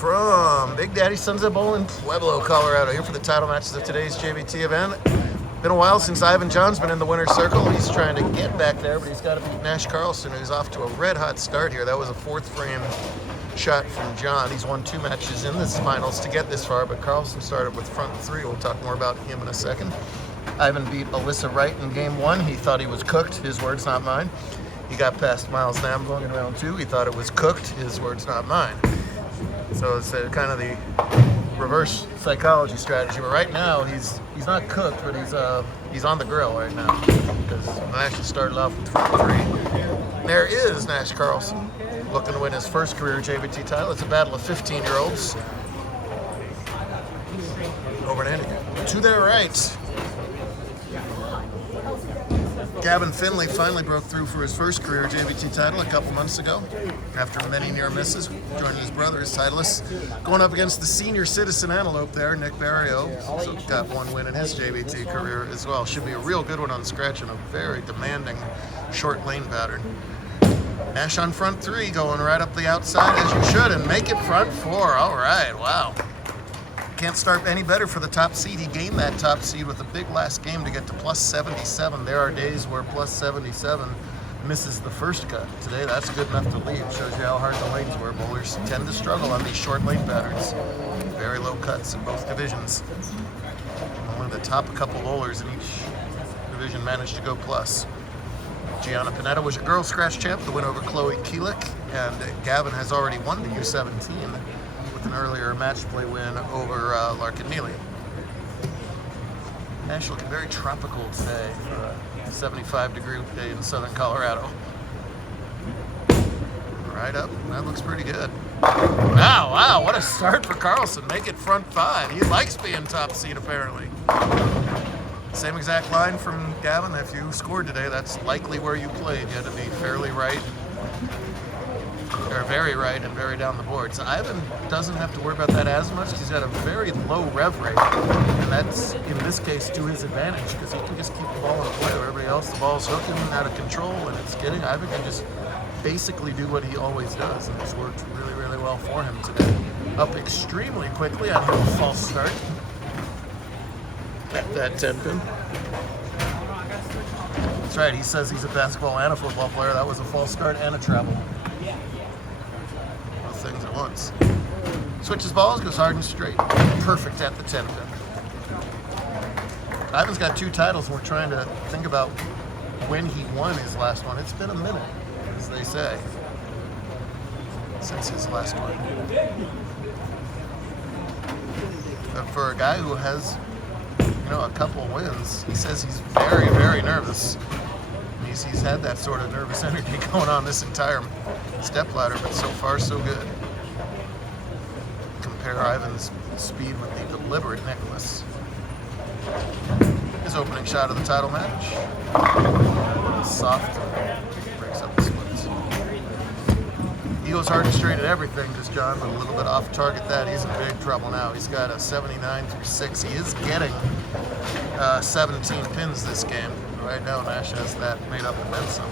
from Big Daddy Sunset Bowl in Pueblo, Colorado, here for the title matches of today's JBT event. Been a while since Ivan John's been in the winner's circle. He's trying to get back there, but he's got to beat Nash Carlson, who's off to a red-hot start here. That was a fourth frame shot from John. He's won 2 matches in this finals to get this far, but Carlson started with front 3. We'll talk more about him in a second. Ivan beat Alyssa Wright in game 1. He thought he was cooked. His words, not mine. He got past Miles Namblung in round 2. He thought it was cooked. His words, not mine. So it's kind of the reverse psychology strategy. But right now, he's not cooked, but he's on the grill right now because Nash has started off with 3. There is Nash Carlson looking to win his first career JBT title. It's a battle of 15-year-olds. Over to Andy. To their right, Gavin Finley finally broke through for his first career JBT title a couple months ago after many near misses, joining his brother as titleist. Going up against the senior citizen antelope there, Nick Barrio, also got 1 win in his JBT career as well. Should be a real good one on scratch and a very demanding short lane pattern. Nash on front 3, going right up the outside as you should, and make it front 4. All right, wow. Can't start any better for the top seed. He gained that top seed with a big last game to get to plus 77. There are days where plus 77 misses the first cut. Today, that's good enough to lead. Shows you how hard the lanes were. Bowlers tend to struggle on these short lane patterns. Very low cuts in both divisions. Only the top couple bowlers in each division managed to go plus. Gianna Panetta was your girls scratch champ, the win over Chloe Keelik, and Gavin has already won the U17 with an earlier match play win over Larkin Neely. Nash looking very tropical today for a 75-degree day in southern Colorado. Right up, that looks pretty good. Wow, what a start for Carlson. Make it front 5. He likes being top seed apparently. Same exact line from Gavin. If you scored today, that's likely where you played. You had to be fairly right, or very right and very down the board. So Ivan doesn't have to worry about that as much. He's got a very low rev rate, and that's, in this case, to his advantage because he can just keep the ball in play. Everybody else, the ball's hooking out of control, and it's getting. Ivan can just basically do what he always does, and it's worked really, really well for him today. Up extremely quickly on a false start. At that 10-pin. That's right, he says he's a basketball and a football player. That was a false start and a travel. Both things at once. Switches balls, goes hard and straight. Perfect at the 10-pin. Ivan's got 2 titles, and we're trying to think about when he won his last one. It's been a minute, as they say, since his last one. But for a guy who has a couple wins, he says he's very, very nervous. He's had that sort of nervous energy going on this entire stepladder, but so far so good. Compare Ivan's speed with the deliberate Nicholas. His opening shot of the title match. Soft, breaks up the splits. He goes hard and straight at everything, just John, but a little bit off target that. He's in big trouble now. He's got a 79 through 6. He is getting 17 pins this game. Right now, Nash has that made up and then some.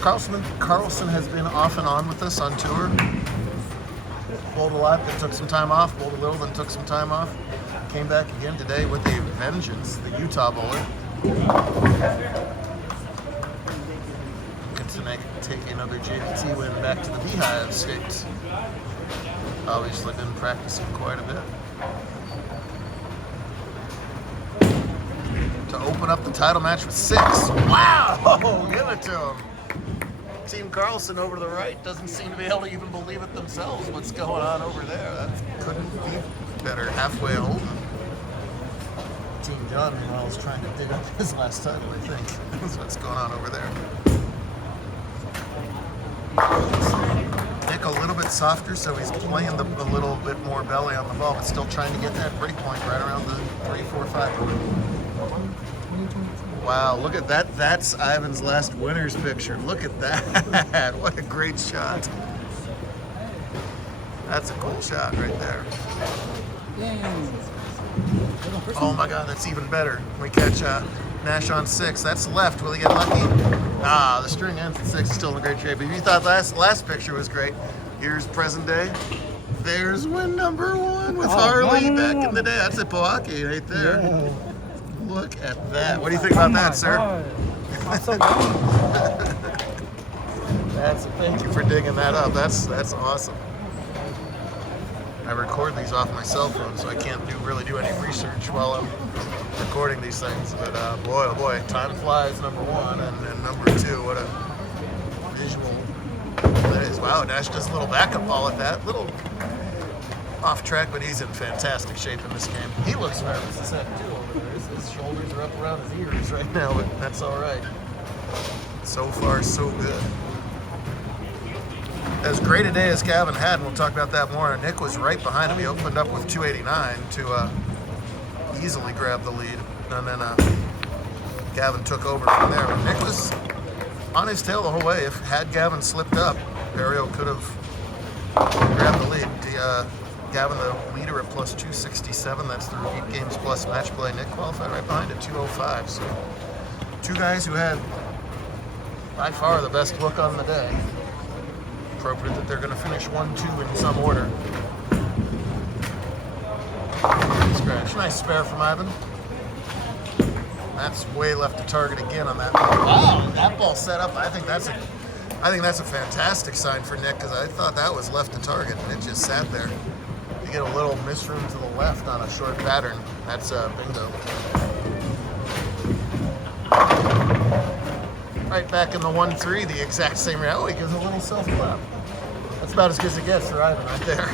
Carlson has been off and on with us on tour. Bowled a lot, then took some time off. Bowled a little, then took some time off. Came back again today with a vengeance, the Utah bowler. To take another JBT win back to the Beehive State. Obviously been practicing quite a bit. To open up the title match with 6. Wow! Give it to him. Team Carlson over to the right doesn't seem to be able to even believe it themselves. What's going on over there? That couldn't be better. Halfway home. Team John, meanwhile, is trying to dig up his last title, I think. That's what's going on over there. Nick a little bit softer, so he's playing a little bit more belly on the ball, but still trying to get that break point right around the 3, 4, 5. Wow, look at that. That's Ivan's last winner's picture. Look at that. What a great shot. That's a cool shot right there. Oh my God, that's even better. We catch Nash on 6. That's left. Will he get lucky? Ah, the string ends at 6. Still in great shape. If you thought last picture was great, here's present day. There's win number 1 with Harley back in the day. That's at Milwaukee right there. Yeah. Look at that. What do you think about that, sir? That's so young. Thank you for digging that up. That's awesome. I record these off my cell phone, so I can't really do any research while I'm recording these things. But boy, oh boy, time flies, number 1, and number 2. What a visual that is. Wow, Nash does a little backup ball at that. Little off track, but he's in fantastic shape in this game. He looks nervous as heck too over there. His shoulders are up around his ears right now, but that's all right. So far, so good. As great a day as Gavin had, and we'll talk about that more, Nick was right behind him. He opened up with 289 to easily grab the lead, and then Gavin took over from there. But Nick was on his tail the whole way. Had Gavin slipped up, Barrio could have grabbed the lead. Gavin, the leader at plus 267. That's through 8 games plus match play. Nick qualified right behind at 205. So 2 guys who had by far the best look on the day. Appropriate that they're going to finish 1-2 in some order. Scratch. Nice spare from Ivan. That's way left to target again on that ball. Wow, that ball set up. I think that's a fantastic sign for Nick, because I thought that was left to target and it just sat there. You get a little misroom to the left on a short pattern. That's bingo. Right back in the 1-3, the exact same round. Oh, he gives a little self-clap. That's about as good as it gets for Ivan right there.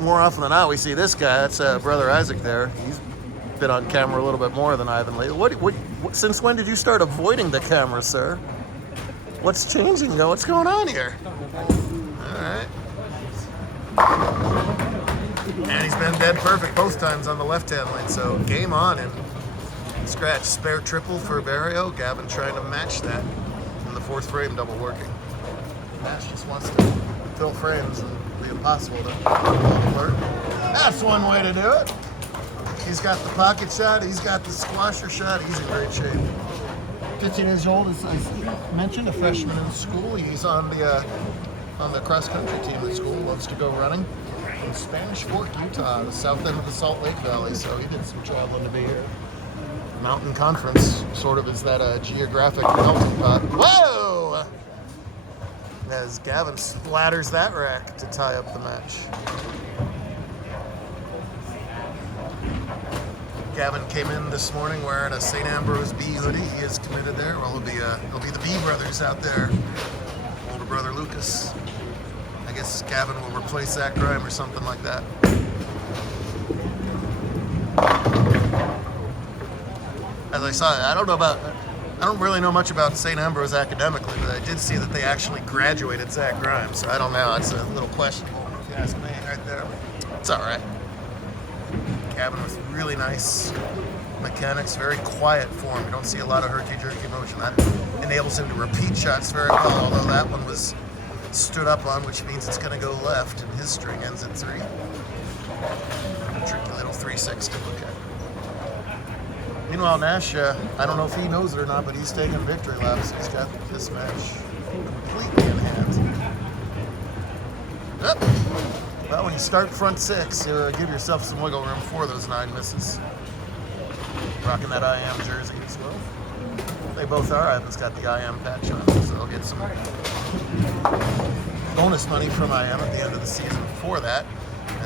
More often than not, we see this guy. That's brother Isaac there. He's been on camera a little bit more than Ivan lately. What, since when did you start avoiding the camera, sir? What's changing, though? What's going on here? All right. And he's been dead perfect both times on the left-hand lane, so game on. And scratch, spare triple for Barrio. Gavin trying to match that in the 4th frame, double working. Nash just wants to fill frames and the impossible to alert. That's one way to do it. He's got the pocket shot, he's got the squasher shot, he's in great shape. 15 years old, as I mentioned, a freshman in school. He's on the cross-country team at school, loves to go running. In Spanish Fork, Utah, the south end of the Salt Lake Valley, so he did some traveling to be here. Mountain Conference sort of is that geographic melting pot. Whoa! As Gavin splatters that rack to tie up the match. Gavin came in this morning wearing a St. Ambrose B hoodie. He is committed there. Well, it'll be the B brothers out there. Older brother Lucas. I guess Gavin will replace Zach Grime or something like that. As I saw, I don't really know much about St. Ambrose academically, but I did see that they actually graduated Zach Grimes, so I don't know. It's a little questionable, if you ask me, right there. It's all right. Gavin with really nice mechanics, very quiet form. You don't see a lot of herky-jerky motion. That enables him to repeat shots very well, although that one was stood up on, which means it's going to go left, and his string ends at 3. A tricky little 3-6 to look at. Meanwhile, Nash, I don't know if he knows it or not, but he's taking victory laps. He's got this match completely in hand. Yep. Well, when you start front 6, give yourself some wiggle room for those 9 misses. Rocking that I Am jersey as well. They both are. Ivan's got the I Am patch on, so he'll get some bonus money from I Am at the end of the season for that.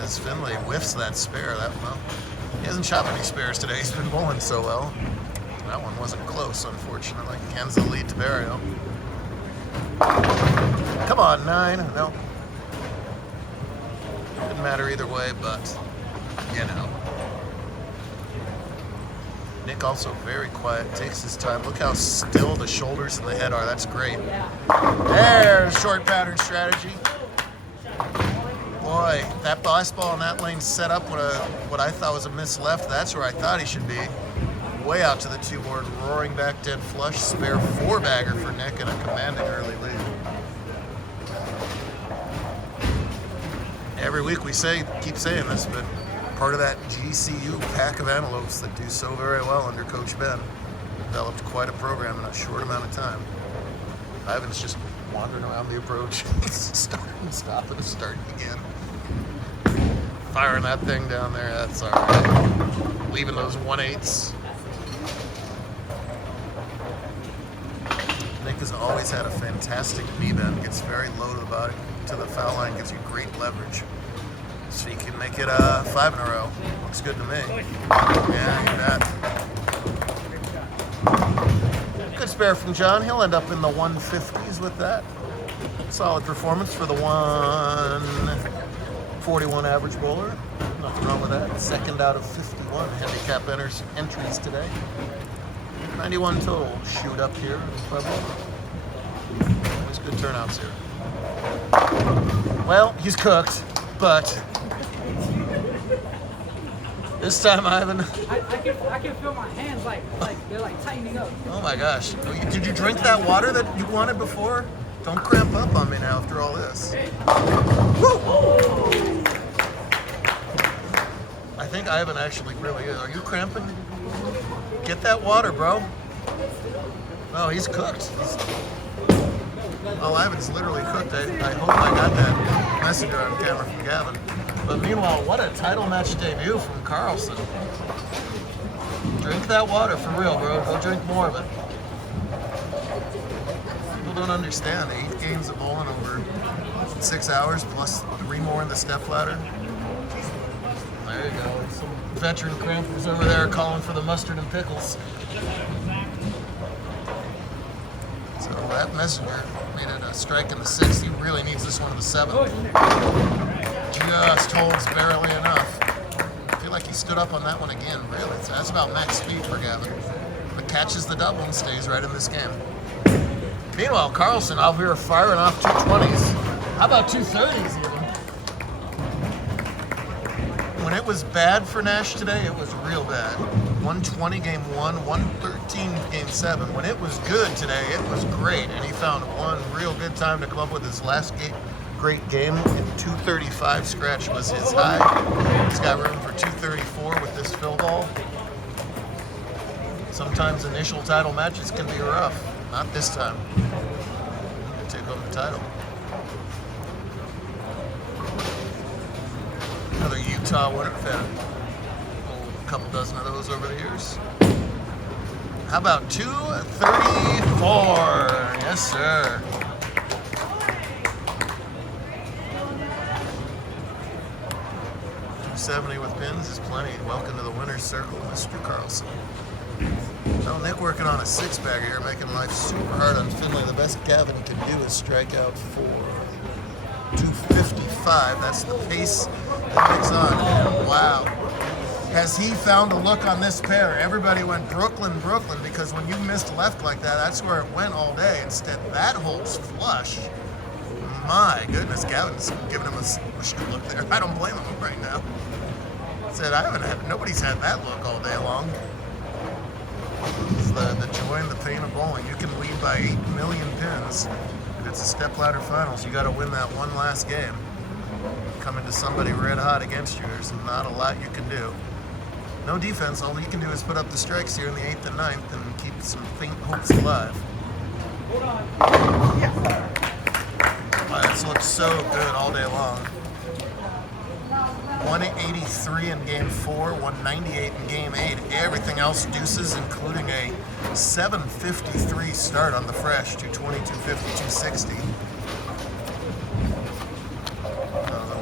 As Finley whiffs that spare, he hasn't shot many spares today. He's been bowling so well. That one wasn't close, unfortunately. Hands the lead to Barrio. Come on, 9. No. Didn't matter either way, but, you know. Nick also very quiet, takes his time. Look how still the shoulders and the head are. That's great. There's short pattern strategy. Boy, that last ball in that lane set up what I thought was a miss left. That's where I thought he should be. Way out to the 2 board, roaring back dead flush. Spare 4-bagger for Nick and a commanding early lead. Every week we keep saying this, but part of that GCU pack of antelopes that do so very well under Coach Ben. Developed quite a program in a short amount of time. Ivan's just wandering around the approach. He's starting. Stopping to start again. Firing that thing down there, that's alright. Leaving those 1/8s. Nick has always had a fantastic knee bend. Gets very low to the body, to the foul line, gives you great leverage. So you can make it 5 in a row. Looks good to me. Yeah, you bet. Good spare from John. He'll end up in the 150s with that. Solid performance for the 141 average bowler. Nothing wrong with that. Second out of 51 handicap entries today. 91 total. Shoot up here in Pueblo. Always good turnouts here. Well, he's cooked, but this time, Ivan. I can feel my hands like they're like tightening up. Oh my gosh. Did you drink that water that you wanted before? Don't cramp up on me now after all this. Woo! I think Ivan actually really is. Are you cramping? Get that water, bro. Oh, he's cooked. Oh, Ivan's literally cooked. I hope I got that messenger on camera from Gavin. But meanwhile, what a title match debut from Carlson. Drink that water for real, bro. Go drink more of it. People don't understand. 8 games of bowling over 6 hours plus 3 more in the step ladder. There you go. Some veteran crampers over there calling for the mustard and pickles. So that messenger made it a strike in the 6th. He really needs this one in the 7th. Just holds barely enough. I feel like he stood up on that one again, really. So that's about max speed for Gavin. But catches the double and stays right in this game. Meanwhile, Carlson out here firing off 220s. How about 230s even? When it was bad for Nash today, it was real bad. 120 game 1, 113 game 7. When it was good today, it was great. And he found one real good time to come up with his last great game. 235 scratch was his high. He's got room for 234 with this fill ball. Sometimes initial title matches can be rough. Not this time. Take home the title. Another Utah winner. Had a couple dozen of those over the years. How about 234? Yes, sir. 270 with pins is plenty. Welcome to the winner's circle, Mr. Carlson. Well, Nick working on a 6-bagger here, making life super hard on Finley. The best Gavin can do is strike out for 255. That's the pace that Nick's on. And wow. Has he found a look on this pair? Everybody went Brooklyn, Brooklyn, because when you missed left like that, that's where it went all day. Instead, that holds flush. My goodness, Gavin's giving him a good look there. I don't blame him right now. Said, nobody's had that look all day long. It's the joy and the pain of bowling. You can lead by 8 million pins. If it's a stepladder finals, you got to win that one last game. Come into somebody red hot against you, there's not a lot you can do. No defense, all you can do is put up the strikes here in the 8th and 9th and keep some faint hopes alive. Wow, this looks so good all day long. 183 in game 4, 198 in game 8. Everything else deuces, including a 753 start on the fresh, 220, 250, 260.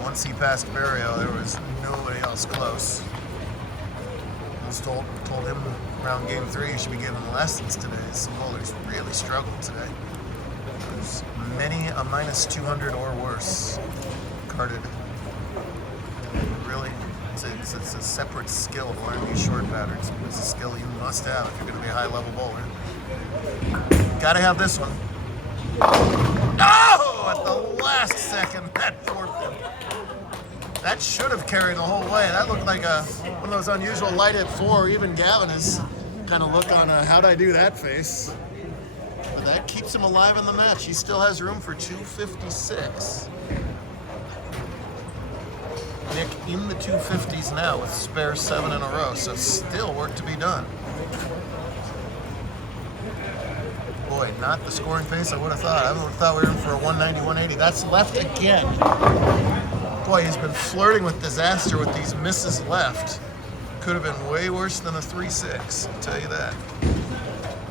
Once he passed Barrio, there was nobody else close. I was told him around game 3 he should be giving lessons today. Some bowlers really struggled today. There's many a minus 200 or worse carded. Really, it's a separate skill to learn these short patterns. It's a skill you must have if you're going to be a high-level bowler. Got to have this one. Oh! At the last second, that forfeit. That should have carried the whole way. That looked like one of those unusual light at 4. Even Gavin is kind of look on how'd I do that face. But that keeps him alive in the match. He still has room for 256. Nick in the 250s now with spare 7 in a row, so still work to be done. Boy, Boy, not the scoring pace I would have thought. I would have thought we were in for a 190, 180. That's left again. Boy, he's been flirting with disaster with these misses left. Could have been way worse than a 3-6, I'll tell you that.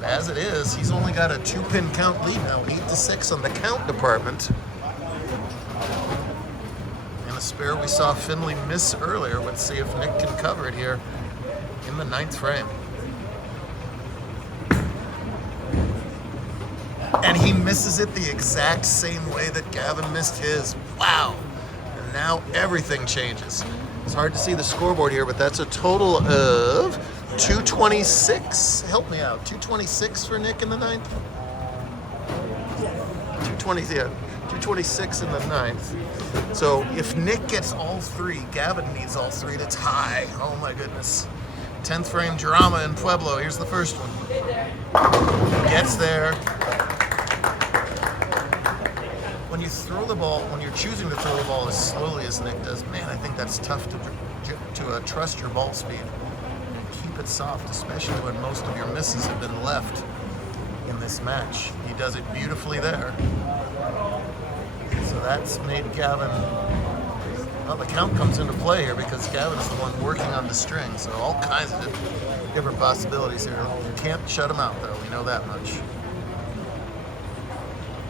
As it is, he's only got a 2-pin count lead now, 8-6 on the count department. And a spare we saw Finley miss earlier. Let's see if Nick can cover it here in the 9th frame. And he misses it the exact same way that Gavin missed his. Wow. And now everything changes. It's hard to see the scoreboard here, but that's a total of 226. Help me out. 226 for Nick in the 9th? 226 in the 9th. So if Nick gets all three, Gavin needs all three to tie. Oh my goodness. 10th frame drama in Pueblo. Here's the first one. Gets there. When you throw the ball, when you're choosing to throw the ball as slowly as Nick does, man, I think that's tough to trust your ball speed and keep it soft, especially when most of your misses have been left in this match. He does it beautifully there. So that's made Gavin, well, the count comes into play here because Gavin's the one working on the string, so all kinds of different possibilities here. You can't shut him out, though, we know that much.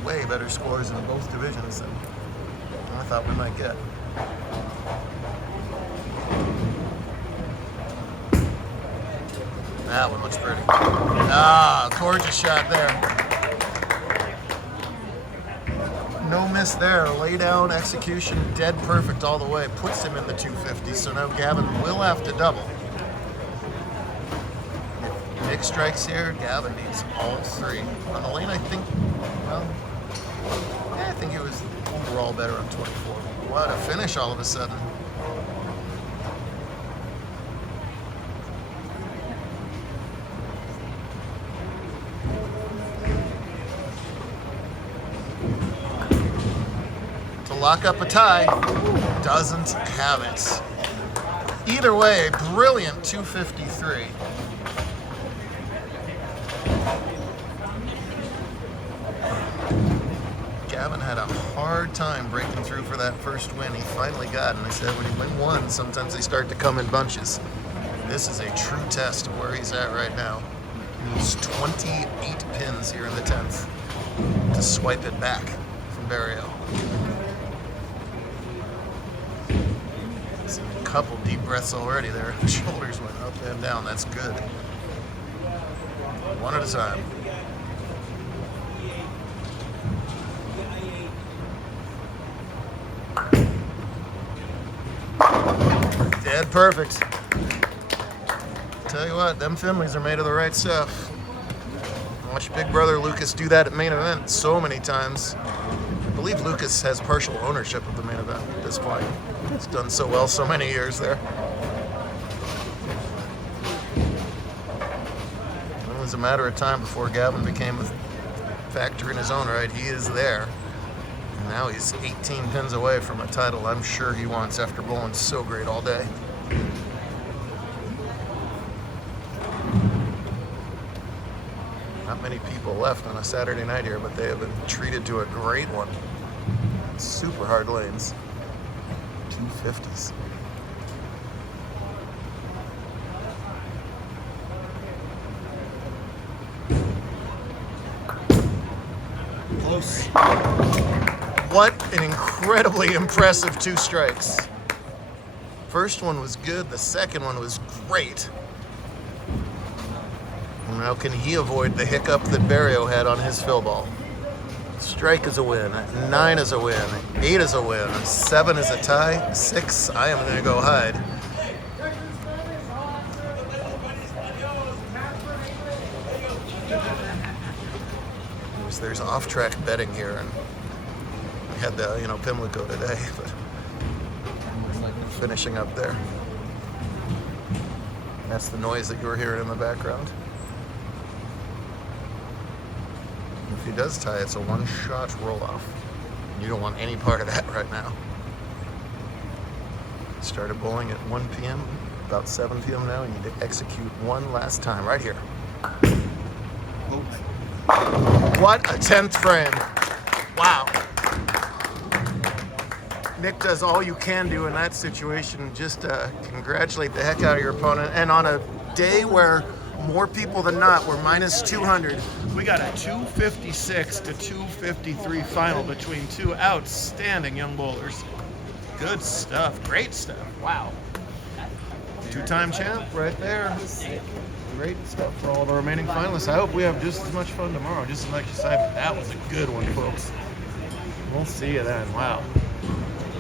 Way better scores in both divisions than I thought we might get. That one looks pretty. Ah, gorgeous shot there. No miss there. Lay down execution, dead perfect all the way. Puts him in the 250. So now Gavin will have to double. If Nick strikes here, Gavin needs all three. On the lane, I think, well, yeah, I think it was overall better on 24. What a finish all of a sudden. To lock up a tie, doesn't have it. Either way, brilliant 253. Gavin had a hard time breaking through for that first win. He finally got it. And I said when you win one, sometimes they start to come in bunches. This is a true test of where he's at right now. He needs 28 pins here in the 10th to swipe it back from Barrio. A couple deep breaths already there. The shoulders went up and down. That's good. One at a time. Dead perfect. Tell you what, them Finleys are made of the right stuff. Watch Big Brother Lucas do that at main event so many times. I believe Lucas has partial ownership of the main event at this point. He's done so well so many years there. It was a matter of time before Gavin became a factor in his own right. He is there. And now he's 18 pins away from a title I'm sure he wants after bowling so great all day. Not many people left on a Saturday night here, but they have been treated to a great one. Super hard lanes. 250s. Close. What an incredibly impressive two strikes. First one was good, the second one was great. Now can he avoid the hiccup that Barrio had on his fill ball? Strike is a win, 9 is a win, 8 is a win, 7 is a tie, 6, I am gonna go hide. There's off-track betting here, and we had the, Pimlico today, but finishing up there. That's the noise that you were hearing in the background. If he does tie, it's a one-shot roll-off. You don't want any part of that right now. Started bowling at 1 p.m., about 7 p.m. now, and you need to execute one last time right here. Oh. What a 10th frame. Wow. Nick does all you can do in that situation. Just congratulate the heck out of your opponent. And on a day where more people than not were minus 200, we got a 256 to 253 final between two outstanding young bowlers. Good stuff. Great stuff. Wow. Two-time champ right there. Great stuff for all of our remaining finalists. I hope we have just as much fun tomorrow, just as much excitement. That was a good one, folks. We'll see you then. Wow.